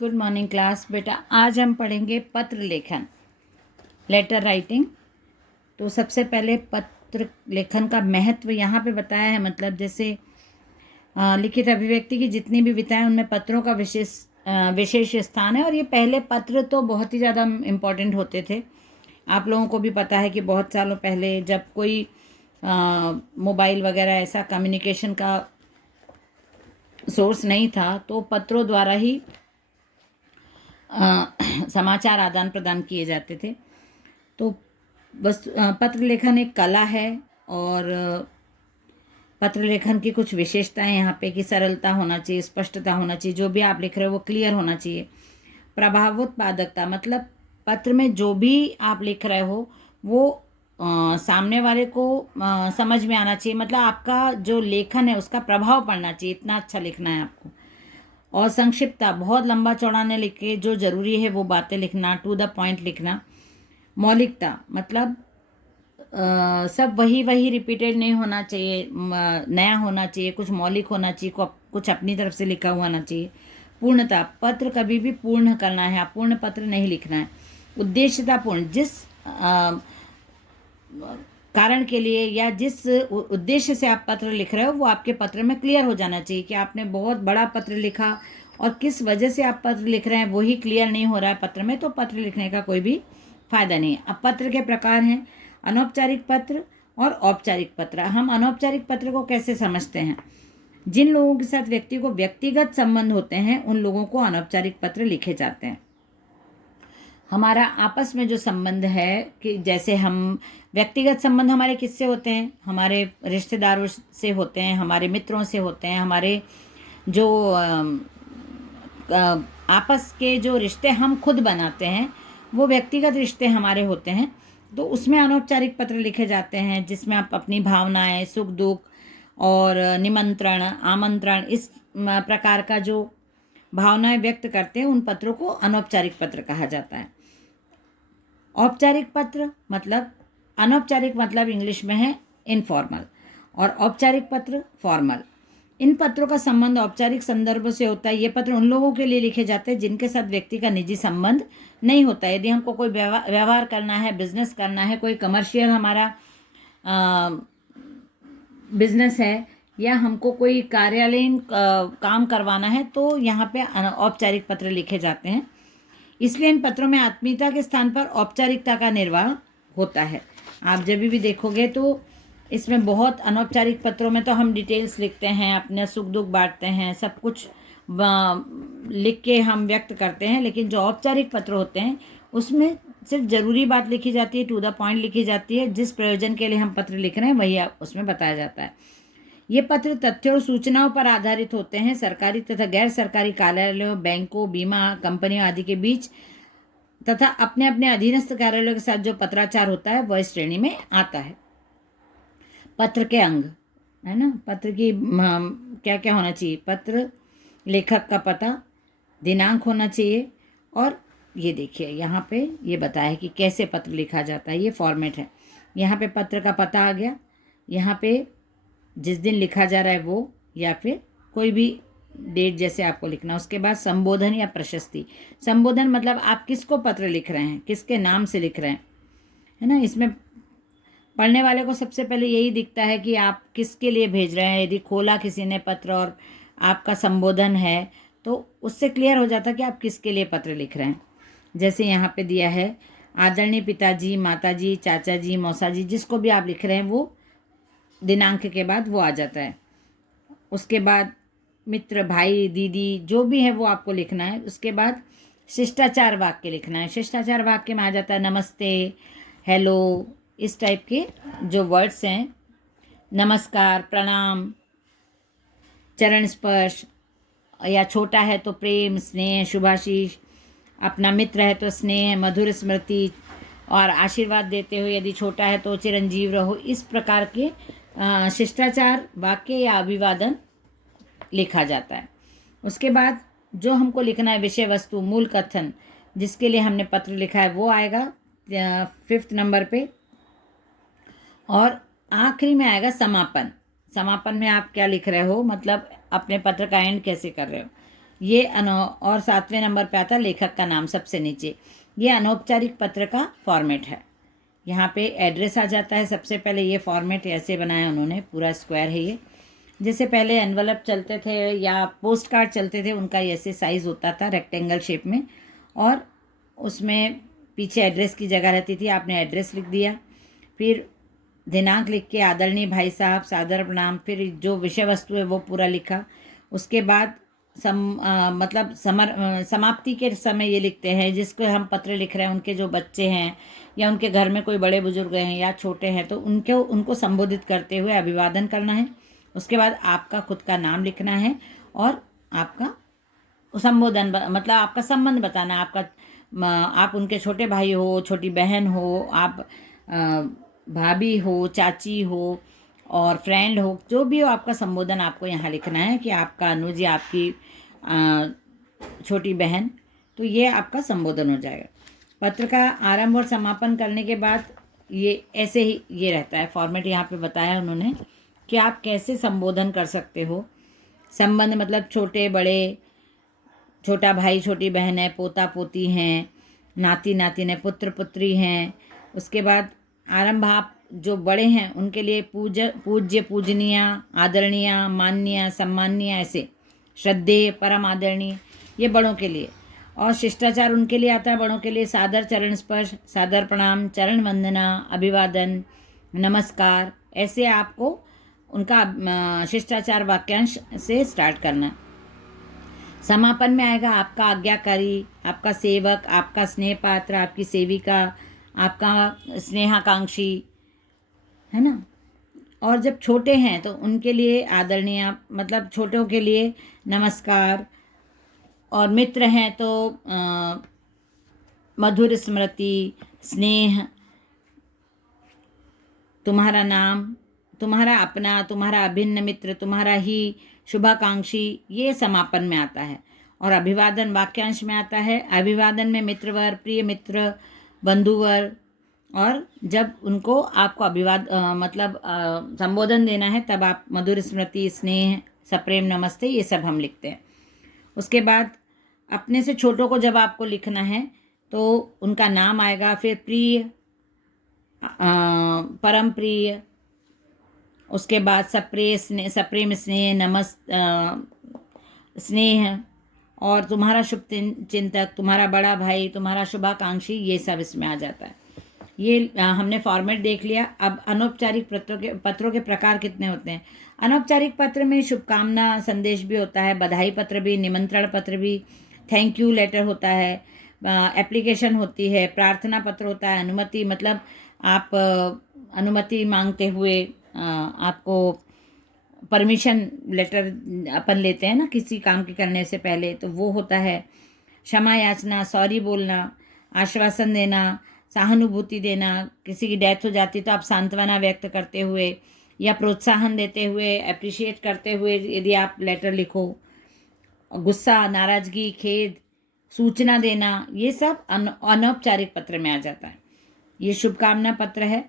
Good morning class. बेटा आज हम पढ़ेंगे पत्र लेखन, लेटर राइटिंग। तो सबसे पहले पत्र लेखन का महत्व यहाँ पे बताया है। मतलब जैसे लिखित अभिव्यक्ति की जितनी भी विधाएं उनमें पत्रों का विशेष स्थान है। और ये पहले पत्र तो बहुत ही ज़्यादा इम्पोर्टेंट होते थे। आप लोगों को भी पता है कि बहुत सालों पहले जब कोई मोबाइल वगैरह ऐसा कम्युनिकेशन का सोर्स नहीं था तो पत्रों द्वारा ही समाचार आदान प्रदान किए जाते थे। तो बस पत्र लेखन एक कला है। और पत्र लेखन की कुछ विशेषताएं यहाँ पे कि सरलता होना चाहिए, स्पष्टता होना चाहिए, जो भी आप लिख रहे हो वो क्लियर होना चाहिए। प्रभावोत्पादकता मतलब पत्र में जो भी आप लिख रहे हो वो सामने वाले को समझ में आना चाहिए। मतलब आपका जो लेखन है उसका प्रभाव पड़ना चाहिए, इतना अच्छा लिखना है आपको। और संक्षिप्तता, बहुत लंबा चौड़ा न लिखे, जो ज़रूरी है वो बातें लिखना, टू द पॉइंट लिखना। मौलिकता मतलब सब वही वही रिपीटेड नहीं होना चाहिए, नया होना चाहिए, कुछ मौलिक होना चाहिए, कुछ अपनी तरफ से लिखा हुआ होना चाहिए। पूर्णता, पत्र कभी भी पूर्ण करना है, आप पूर्ण पत्र नहीं लिखना है। उद्देश्यतापूर्ण, जिस कारण के लिए या जिस उद्देश्य से आप पत्र लिख रहे हो वो आपके पत्र में क्लियर हो जाना चाहिए कि आपने बहुत बड़ा पत्र लिखा और किस वजह से आप पत्र लिख रहे हैं वही क्लियर नहीं हो रहा है पत्र में, तो पत्र लिखने का कोई भी फायदा नहीं है। अब पत्र के प्रकार हैं अनौपचारिक पत्र और औपचारिक पत्र। हम अनौपचारिक पत्र को कैसे समझते हैं? जिन लोगों के साथ व्यक्ति को व्यक्तिगत संबंध होते हैं उन लोगों को अनौपचारिक पत्र लिखे जाते हैं। हमारा आपस में जो संबंध है कि जैसे हम व्यक्तिगत संबंध हमारे किससे होते हैं? हमारे रिश्तेदारों से होते हैं, हमारे मित्रों से होते हैं, हमारे जो आपस के जो रिश्ते हम खुद बनाते हैं वो व्यक्तिगत रिश्ते हमारे होते हैं। तो उसमें अनौपचारिक पत्र लिखे जाते हैं जिसमें आप अपनी भावनाएं, सुख दुख और निमंत्रण, आमंत्रण, इस प्रकार का जो भावनाएं व्यक्त करते हैं उन पत्रों को अनौपचारिक पत्र कहा जाता है। औपचारिक पत्र मतलब, अनौपचारिक मतलब इंग्लिश में है इनफॉर्मल और औपचारिक पत्र फॉर्मल। इन पत्रों का संबंध औपचारिक संदर्भ से होता है। ये पत्र उन लोगों के लिए लिखे जाते हैं जिनके साथ व्यक्ति का निजी संबंध नहीं होता। यदि हमको कोई व्यवहार करना है, बिजनेस करना है, कोई कमर्शियल हमारा बिजनेस है या हमको कोई कार्यालयीन काम करवाना है तो यहाँ पे औपचारिक पत्र लिखे जाते हैं। इसलिए इन पत्रों में आत्मीयता के स्थान पर औपचारिकता का निर्वाह होता है। आप जब भी देखोगे तो इसमें बहुत अनौपचारिक पत्रों में तो हम डिटेल्स लिखते हैं, अपने सुख दुख बांटते हैं, सब कुछ लिख के हम व्यक्त करते हैं। लेकिन जो औपचारिक पत्र होते हैं उसमें सिर्फ ज़रूरी बात लिखी जाती है, टू द पॉइंट लिखी जाती है। जिस प्रयोजन के लिए हम पत्र लिख रहे हैं वही उसमें बताया जाता है। ये पत्र तथ्यों और सूचनाओं पर आधारित होते हैं। सरकारी तथा गैर सरकारी कार्यालयों, बैंकों, बीमा कंपनियों आदि के बीच तथा अपने अपने अधीनस्थ कार्यालयों के साथ जो पत्राचार होता है वह इस श्रेणी में आता है। पत्र के अंग है ना, पत्र की क्या क्या होना चाहिए? पत्र लेखक का पता, दिनांक होना चाहिए। और ये देखिए यहाँ पे ये बताया है कि कैसे पत्र लिखा जाता है। ये फॉर्मेट है। यहाँ पे पत्र का पता आ गया, यहाँ पे जिस दिन लिखा जा रहा है वो, या फिर कोई भी डेट जैसे आपको लिखना। उसके बाद संबोधन या प्रशस्ति। संबोधन मतलब आप किसको पत्र लिख रहे हैं, किसके नाम से लिख रहे हैं, है ना। इसमें पढ़ने वाले को सबसे पहले यही दिखता है कि आप किसके लिए भेज रहे हैं। यदि खोला किसी ने पत्र और आपका संबोधन है तो उससे क्लियर हो जाता है कि आप किसके लिए पत्र लिख रहे हैं। जैसे यहाँ पे दिया है आदरणीय पिताजी, माताजी, चाचा जी, मौसा जी, जिसको भी आप लिख रहे हैं वो दिनांक के बाद वो आ जाता है। उसके बाद मित्र, भाई, दीदी, जो भी है वो आपको लिखना है। उसके बाद शिष्टाचार वाक्य लिखना है। शिष्टाचार वाक्य में आ जाता है नमस्ते, हेलो, इस टाइप के जो वर्ड्स हैं। नमस्कार, प्रणाम, चरण स्पर्श, या छोटा है तो प्रेम, स्नेह, शुभाशीष, अपना मित्र है तो स्नेह, मधुर स्मृति, और आशीर्वाद देते हुए यदि छोटा है तो चिरंजीव रहो। इस प्रकार के शिष्टाचार वाक्य या अभिवादन लिखा जाता है। उसके बाद जो हमको लिखना है विषय वस्तु, मूल कथन, जिसके लिए हमने पत्र लिखा है वो आएगा 5th नंबर पे। और आखिरी में आएगा समापन। समापन में आप क्या लिख रहे हो, मतलब अपने पत्र का एंड कैसे कर रहे हो। ये और 7वें नंबर पे आता है लेखक का नाम सबसे नीचे। ये अनौपचारिक पत्र का फॉर्मेट है। यहाँ पे एड्रेस आ जाता है सबसे पहले। ये फॉर्मेट ऐसे बनाया उन्होंने, पूरा स्क्वायर है ये। जैसे पहले एनवलप चलते थे या पोस्ट कार्ड चलते थे, उनका ऐसे साइज़ होता था रेक्टेंगल शेप में, और उसमें पीछे एड्रेस की जगह रहती थी। आपने एड्रेस लिख दिया, फिर दिनांक लिख के आदरणीय भाई साहब सादर प्रणाम, फिर जो विषय वस्तु है वो पूरा लिखा। उसके बाद मतलब समाप्ति के समय ये लिखते हैं जिसको हम पत्र लिख रहे हैं, उनके जो बच्चे हैं या उनके घर में कोई बड़े बुजुर्ग हैं या छोटे हैं, तो उनको संबोधित करते हुए अभिवादन करना है। उसके बाद आपका खुद का नाम लिखना है और आपका संबोधन मतलब आपका संबंध बताना, आप उनके छोटे भाई हो, छोटी बहन हो, आप भाभी हो, चाची हो और फ्रेंड हो, जो भी हो, आपका संबोधन आपको यहाँ लिखना है कि आपका अनुज या आपकी छोटी बहन। तो ये आपका संबोधन हो जाएगा। पत्र का आरंभ और समापन करने के बाद ये ऐसे ही ये रहता है फॉर्मेट। यहाँ पे बताया उन्होंने कि आप कैसे संबोधन कर सकते हो। संबंध मतलब छोटे बड़े, छोटा भाई छोटी बहन है, पोता पोती हैं, नाती नातिन है, पुत्र पुत्री हैं। उसके बाद आरंभ आप जो बड़े हैं उनके लिए पूज्य पूजनीय, आदरणीय, माननीय, सम्माननीय, ऐसे श्रद्धेय, परम आदरणीय, ये बड़ों के लिए। और शिष्टाचार उनके लिए आता है बड़ों के लिए, सादर चरण स्पर्श, सादर प्रणाम, चरण वंदना, अभिवादन, नमस्कार, ऐसे आपको उनका शिष्टाचार वाक्यांश से स्टार्ट करना है। समापन में आएगा आपका आज्ञाकारी, आपका सेवक, आपका स्नेह पात्र, आपकी सेविका, आपका स्नेहाकांक्षी, है ना। और जब छोटे हैं तो उनके लिए आदरणीय, मतलब छोटों के लिए नमस्कार, और मित्र हैं तो मधुर स्मृति, स्नेह, तुम्हारा नाम, तुम्हारा अपना, तुम्हारा अभिन्न मित्र, तुम्हारा ही शुभाकांक्षी, ये समापन में आता है। और अभिवादन वाक्यांश में आता है। अभिवादन में मित्रवर, प्रिय मित्र, बंधुवर, और जब उनको आपको मतलब संबोधन देना है तब आप मधुर स्मृति, स्नेह, सप्रेम नमस्ते, ये सब हम लिखते हैं। उसके बाद अपने से छोटों को जब आपको लिखना है तो उनका नाम आएगा, फिर प्रिय, परम प्रिय, उसके बाद सप्रेम स्नेह, स्नेह, और तुम्हारा शुभ चिंतक, तुम्हारा बड़ा भाई, तुम्हारा शुभाकांक्षी, ये सब इसमें आ जाता है। ये हमने फॉर्मेट देख लिया। अब अनौपचारिक पत्रों के प्रकार कितने होते हैं। अनौपचारिक पत्र में शुभकामना संदेश भी होता है, बधाई पत्र भी, निमंत्रण पत्र भी, थैंक यू लेटर होता है, एप्लीकेशन होती है, प्रार्थना पत्र होता है, अनुमति मतलब आप अनुमति मांगते हुए आपको परमिशन लेटर अपन लेते हैं ना किसी काम के करने से पहले, तो वो होता है। क्षमा याचना, सॉरी बोलना, आश्वासन देना, सहानुभूति देना, किसी की डेथ हो जाती तो आप सांत्वना व्यक्त करते हुए या प्रोत्साहन देते हुए, अप्रिशिएट करते हुए यदि आप लेटर लिखो। गुस्सा, नाराज़गी, खेद, सूचना देना, ये सब अनौपचारिक पत्र में आ जाता है। ये शुभकामना पत्र है,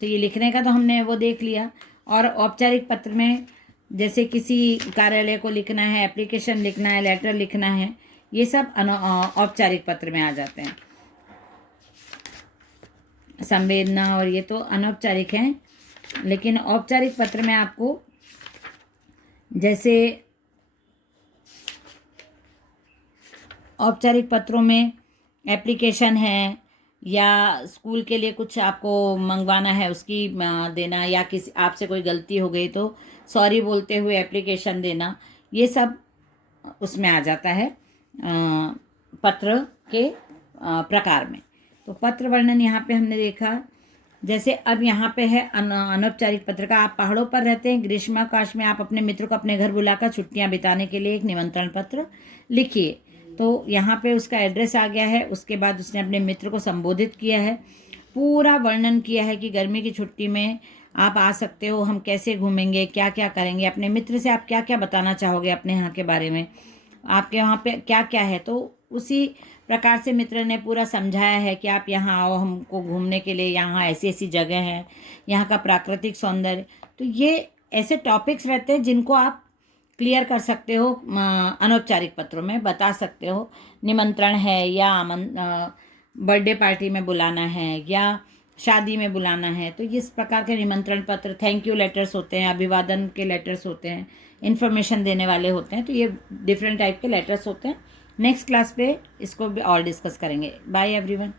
तो ये लिखने का तो हमने वो देख लिया। और औपचारिक पत्र में जैसे किसी कार्यालय को लिखना है, एप्लीकेशन लिखना है, लेटर लिखना है, ये सब औपचारिक पत्र में आ जाते हैं। संवेदना और ये तो अनौपचारिक हैं, लेकिन औपचारिक पत्र में आपको जैसे औपचारिक पत्रों में एप्लीकेशन है या स्कूल के लिए कुछ आपको मंगवाना है उसकी देना, या किसी आपसे कोई गलती हो गई तो सॉरी बोलते हुए एप्लीकेशन देना, ये सब उसमें आ जाता है पत्र के प्रकार में। तो पत्र वर्णन यहाँ पे हमने देखा। जैसे अब यहाँ पे है अनौपचारिक पत्र का। आप पहाड़ों पर रहते हैं, ग्रीष्मावकाश में आप अपने मित्र को अपने घर बुलाकर छुट्टियाँ बिताने के लिए एक निमंत्रण पत्र लिखिए। तो यहाँ पे उसका एड्रेस आ गया है। उसके बाद उसने अपने मित्र को संबोधित किया है, पूरा वर्णन किया है कि गर्मी की छुट्टी में आप आ सकते हो, हम कैसे घूमेंगे, क्या क्या करेंगे, अपने मित्र से आप क्या क्या बताना चाहोगे अपने यहाँ के बारे में, आपके वहाँ पे क्या क्या है। तो उसी प्रकार से मित्र ने पूरा समझाया है कि आप यहाँ आओ हमको घूमने के लिए, यहाँ ऐसी ऐसी जगह हैं, यहाँ का प्राकृतिक सौंदर्य। तो ये ऐसे टॉपिक्स रहते हैं जिनको आप क्लियर कर सकते हो अनौपचारिक पत्रों में, बता सकते हो निमंत्रण है या बर्थडे पार्टी में बुलाना है या शादी में बुलाना है, तो इस प्रकार के निमंत्रण पत्र, थैंक यू लेटर्स होते हैं, अभिवादन के लेटर्स होते हैं, इन्फॉर्मेशन देने वाले होते हैं, तो ये डिफरेंट टाइप के लेटर्स होते हैं। नेक्स्ट क्लास पे इसको भी और डिस्कस करेंगे। Bye everyone.